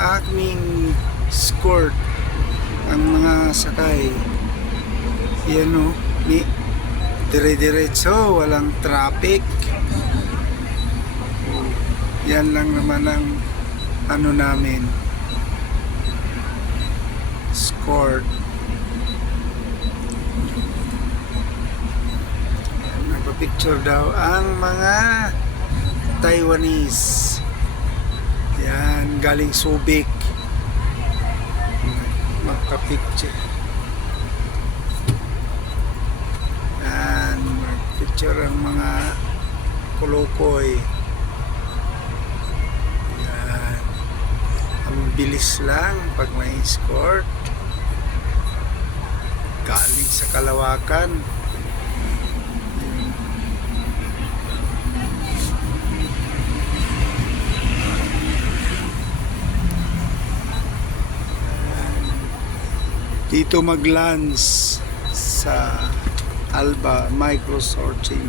aming escort ang mga sakay. Yan o, dire-diretso, walang traffic. Yan lang naman ang ano namin, escort. Nagpa-picture daw ang mga Taiwanese. Yan, galing Subic. Magpa-picture. Yan, mag-picture ang mga kulukoy. Yan. Ang bilis lang pag may escort. Galing sa kalawakan. Dito mag-lunch sa Alba Micro Sorting.